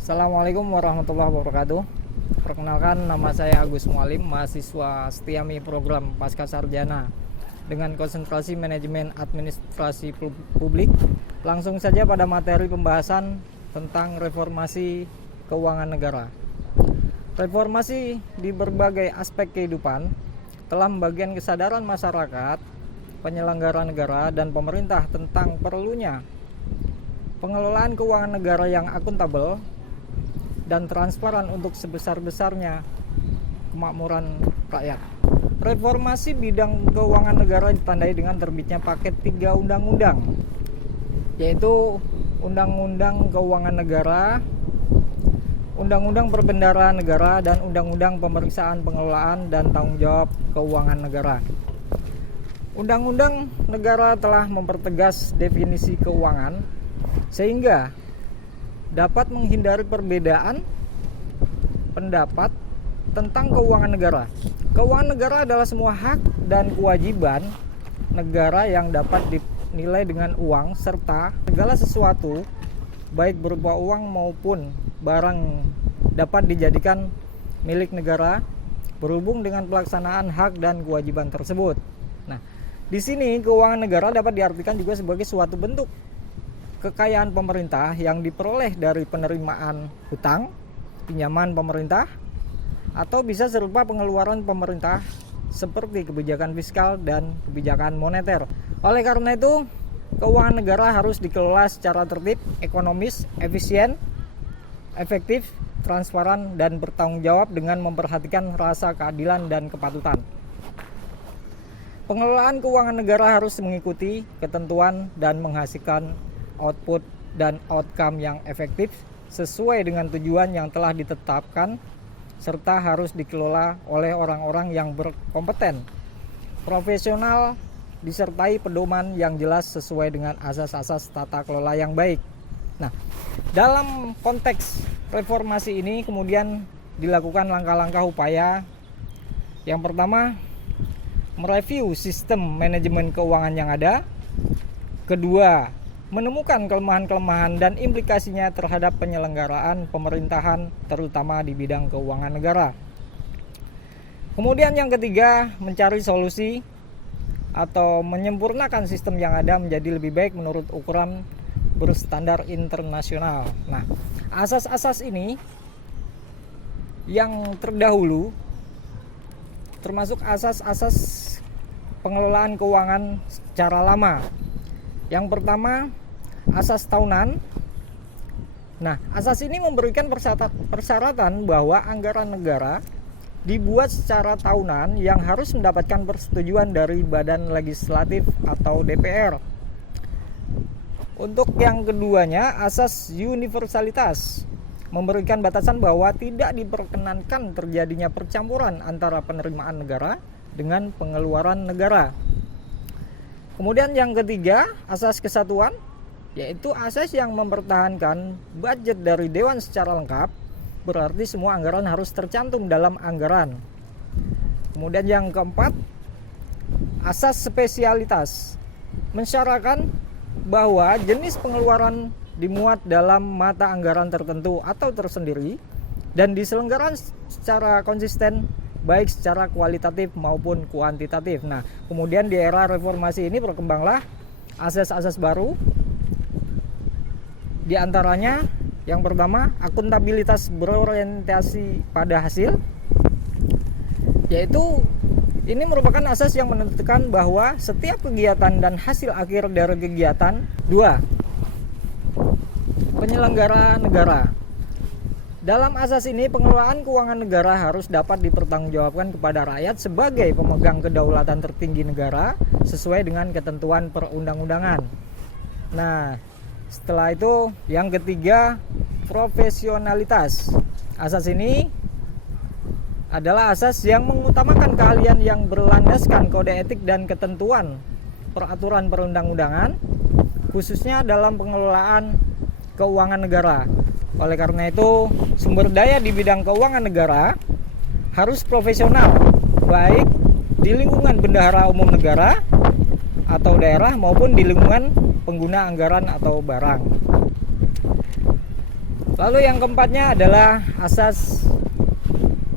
Assalamualaikum warahmatullahi wabarakatuh. Perkenalkan, nama saya Agus Mualim, mahasiswa Setiami program Pasca Sarjana dengan konsentrasi manajemen administrasi publik. Langsung saja pada materi pembahasan tentang reformasi keuangan negara. Reformasi di berbagai aspek kehidupan telah membagikan kesadaran masyarakat, penyelenggara negara, dan pemerintah tentang perlunya pengelolaan keuangan negara yang akuntabel dan transparan untuk sebesar-besarnya kemakmuran rakyat. Reformasi bidang keuangan negara ditandai dengan terbitnya paket 3 undang-undang, yaitu Undang-Undang Keuangan Negara, Undang-Undang Perbendaharaan Negara, dan Undang-Undang Pemeriksaan Pengelolaan dan Tanggung Jawab Keuangan Negara. Undang-undang negara telah mempertegas definisi keuangan sehingga dapat menghindari perbedaan pendapat tentang keuangan negara. Keuangan negara adalah semua hak dan kewajiban negara yang dapat dinilai dengan uang, serta segala sesuatu baik berupa uang maupun barang dapat dijadikan milik negara berhubung dengan pelaksanaan hak dan kewajiban tersebut. Nah, di sini keuangan negara dapat diartikan juga sebagai suatu bentuk kekayaan pemerintah yang diperoleh dari penerimaan hutang, pinjaman pemerintah, atau bisa serupa pengeluaran pemerintah seperti kebijakan fiskal dan kebijakan moneter. Oleh karena itu, keuangan negara harus dikelola secara tertib, ekonomis, efisien, efektif, transparan, dan bertanggung jawab dengan memperhatikan rasa keadilan dan kepatutan. Pengelolaan keuangan negara harus mengikuti ketentuan dan menghasilkan output dan outcome yang efektif sesuai dengan tujuan yang telah ditetapkan, serta harus dikelola oleh orang-orang yang berkompeten, profesional, disertai pedoman yang jelas sesuai dengan asas-asas tata kelola yang baik. Nah, dalam konteks reformasi ini kemudian dilakukan langkah-langkah upaya. Yang pertama, mereview sistem manajemen keuangan yang ada. Kedua, menemukan kelemahan-kelemahan dan implikasinya terhadap penyelenggaraan pemerintahan, terutama di bidang keuangan negara. Kemudian yang ketiga, mencari solusi atau menyempurnakan sistem yang ada menjadi lebih baik menurut ukuran berstandar internasional. Nah, asas-asas ini yang terdahulu termasuk asas-asas pengelolaan keuangan secara lama. Yang pertama, asas tahunan. Nah, asas ini memberikan persyaratan bahwa anggaran negara dibuat secara tahunan yang harus mendapatkan persetujuan dari Badan Legislatif atau DPR. Untuk yang keduanya, asas universalitas memberikan batasan bahwa tidak diperkenankan terjadinya percampuran antara penerimaan negara dengan pengeluaran negara. Kemudian yang ketiga, asas kesatuan, yaitu asas yang mempertahankan budget dari Dewan secara lengkap, berarti semua anggaran harus tercantum dalam anggaran. Kemudian yang keempat, asas spesialitas, mensyaratkan bahwa jenis pengeluaran dimuat dalam mata anggaran tertentu atau tersendiri dan diselenggarakan secara konsisten, baik secara kualitatif maupun kuantitatif. Nah, kemudian di era reformasi ini berkembanglah asas-asas baru. Di antaranya yang pertama, akuntabilitas berorientasi pada hasil, yaitu ini merupakan asas yang menentukan bahwa setiap kegiatan dan hasil akhir dari kegiatan. Dua, penyelenggara negara. Dalam asas ini, pengelolaan keuangan negara harus dapat dipertanggungjawabkan kepada rakyat sebagai pemegang kedaulatan tertinggi negara sesuai dengan ketentuan perundang-undangan. Nah, setelah itu yang ketiga, profesionalitas. Asas ini adalah asas yang mengutamakan keahlian yang berlandaskan kode etik dan ketentuan peraturan perundang-undangan, khususnya dalam pengelolaan keuangan negara. Oleh karena itu, sumber daya di bidang keuangan negara harus profesional, baik di lingkungan bendahara umum negara atau daerah maupun di lingkungan pengguna anggaran atau barang. Lalu yang keempatnya adalah asas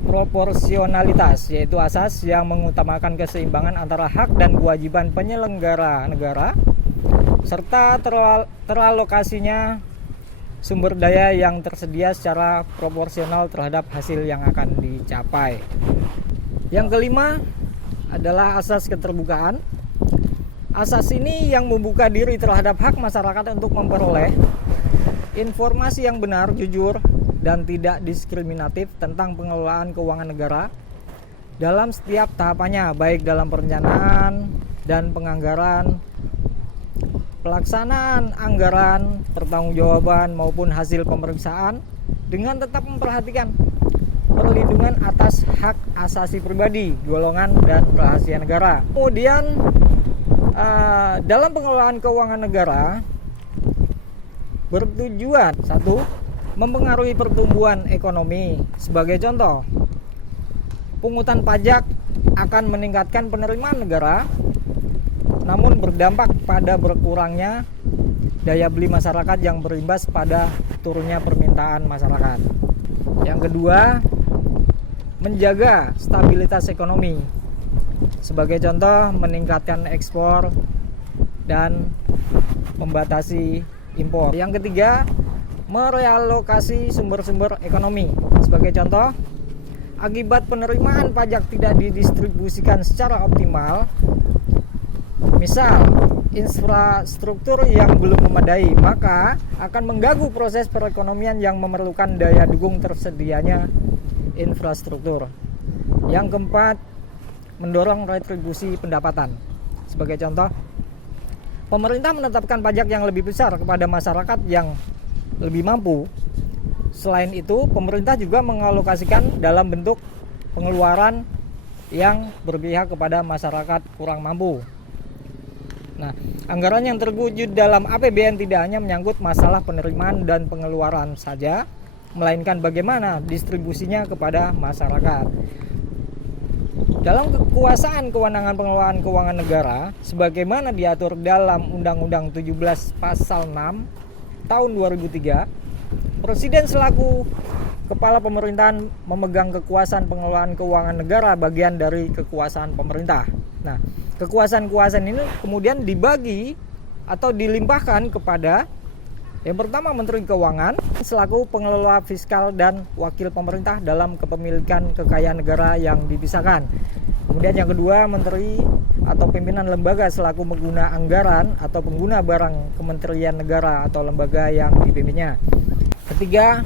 proporsionalitas, yaitu asas yang mengutamakan keseimbangan antara hak dan kewajiban penyelenggara negara serta teralokasinya sumber daya yang tersedia secara proporsional terhadap hasil yang akan dicapai. Yang kelima adalah asas keterbukaan. Asas ini yang membuka diri terhadap hak masyarakat untuk memperoleh informasi yang benar, jujur, dan tidak diskriminatif tentang pengelolaan keuangan negara dalam setiap tahapannya, baik dalam perencanaan dan penganggaran, pelaksanaan anggaran, pertanggungjawaban maupun hasil pemeriksaan, dengan tetap memperhatikan perlindungan atas hak asasi pribadi, golongan, dan rahasia negara. Kemudian dalam pengelolaan keuangan negara bertujuan satu, mempengaruhi pertumbuhan ekonomi. Sebagai contoh, pungutan pajak akan meningkatkan penerimaan negara, namun berdampak pada berkurangnya daya beli masyarakat yang berimbas pada turunnya permintaan masyarakat. Yang kedua, menjaga stabilitas ekonomi. Sebagai contoh, meningkatkan ekspor dan membatasi impor. Yang ketiga, merealokasi sumber-sumber ekonomi. Sebagai contoh, akibat penerimaan pajak tidak didistribusikan secara optimal, misal infrastruktur yang belum memadai, maka akan mengganggu proses perekonomian yang memerlukan daya dukung tersedianya infrastruktur. Yang keempat, mendorong retribusi pendapatan. Sebagai contoh, pemerintah menetapkan pajak yang lebih besar kepada masyarakat yang lebih mampu. Selain itu, pemerintah juga mengalokasikan dalam bentuk pengeluaran yang berpihak kepada masyarakat kurang mampu. Nah, anggaran yang terwujud dalam APBN tidak hanya menyangkut masalah penerimaan dan pengeluaran saja, melainkan bagaimana distribusinya kepada masyarakat. Dalam kekuasaan kewenangan pengelolaan keuangan negara, sebagaimana diatur dalam Undang-Undang 17 Pasal 6 tahun 2003, Presiden selaku kepala pemerintahan memegang kekuasaan pengelolaan keuangan negara, bagian dari kekuasaan pemerintah. Nah, kekuasaan-kekuasaan ini kemudian dibagi atau dilimpahkan kepada yang pertama Menteri Keuangan selaku pengelola fiskal dan wakil pemerintah dalam kepemilikan kekayaan negara yang dipisahkan. Kemudian yang kedua, Menteri atau pimpinan lembaga selaku pengguna anggaran atau pengguna barang kementerian negara atau lembaga yang dipimpinnya. Ketiga,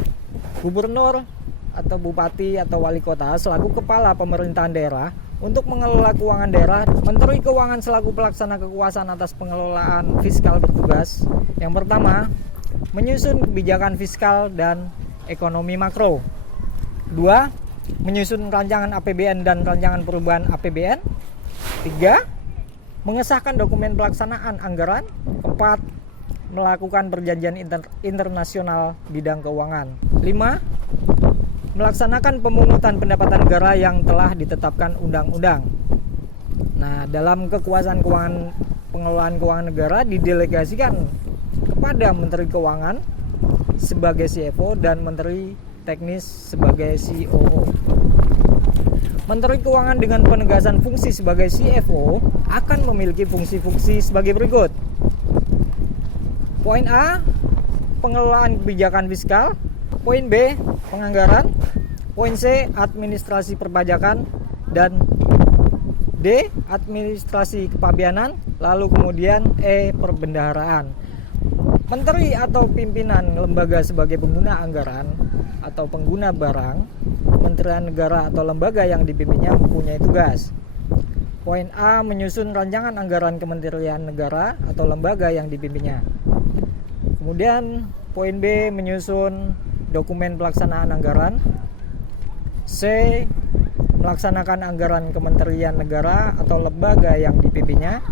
Gubernur atau Bupati atau Wali Kota selaku kepala pemerintahan daerah untuk mengelola keuangan daerah. Menteri Keuangan selaku pelaksana kekuasaan atas pengelolaan fiskal bertugas. Yang pertama, menyusun kebijakan fiskal dan ekonomi makro. Kedua, menyusun rancangan APBN dan rancangan perubahan APBN. Tiga, mengesahkan dokumen pelaksanaan anggaran. Keempat, melakukan perjanjian internasional bidang keuangan. Lima, melaksanakan pemungutan pendapatan negara yang telah ditetapkan undang-undang. Nah, dalam kekuasaan keuangan pengelolaan keuangan negara didelegasikan kepada Menteri Keuangan sebagai CFO dan Menteri Teknis sebagai COO. Menteri Keuangan dengan penegasan fungsi sebagai CFO akan memiliki fungsi-fungsi sebagai berikut. Poin A, pengelolaan kebijakan fiskal. Poin B, penganggaran. Poin C, administrasi perpajakan. Dan D, administrasi kepabeanan. Lalu kemudian E, perbendaharaan. Menteri atau pimpinan lembaga sebagai pengguna anggaran atau pengguna barang kementerian negara atau lembaga yang dipimpinnya mempunyai tugas. Poin A, menyusun rancangan anggaran kementerian negara atau lembaga yang dipimpinnya. Kemudian poin B, menyusun dokumen pelaksanaan anggaran. C, melaksanakan anggaran kementerian negara atau lembaga yang dipimpinnya.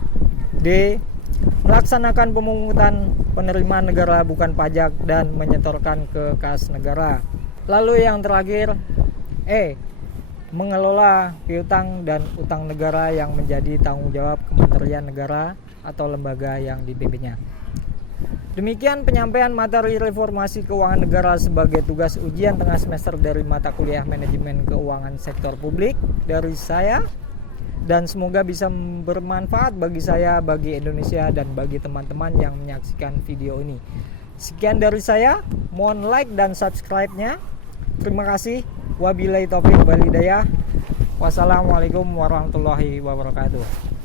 D, melaksanakan pemungutan penerimaan negara bukan pajak dan menyetorkan ke kas negara. Lalu yang terakhir, E, mengelola piutang dan utang negara yang menjadi tanggung jawab kementerian negara atau lembaga yang dipimpinnya. Demikian penyampaian materi reformasi keuangan negara sebagai tugas ujian tengah semester dari mata kuliah manajemen keuangan sektor publik dari saya, dan semoga bisa bermanfaat bagi saya, bagi Indonesia, dan bagi teman-teman yang menyaksikan video ini. Sekian dari saya, mohon like dan subscribe-nya. Terima kasih. Wabillahi taufiq wal hidayah. Wassalamualaikum warahmatullahi wabarakatuh.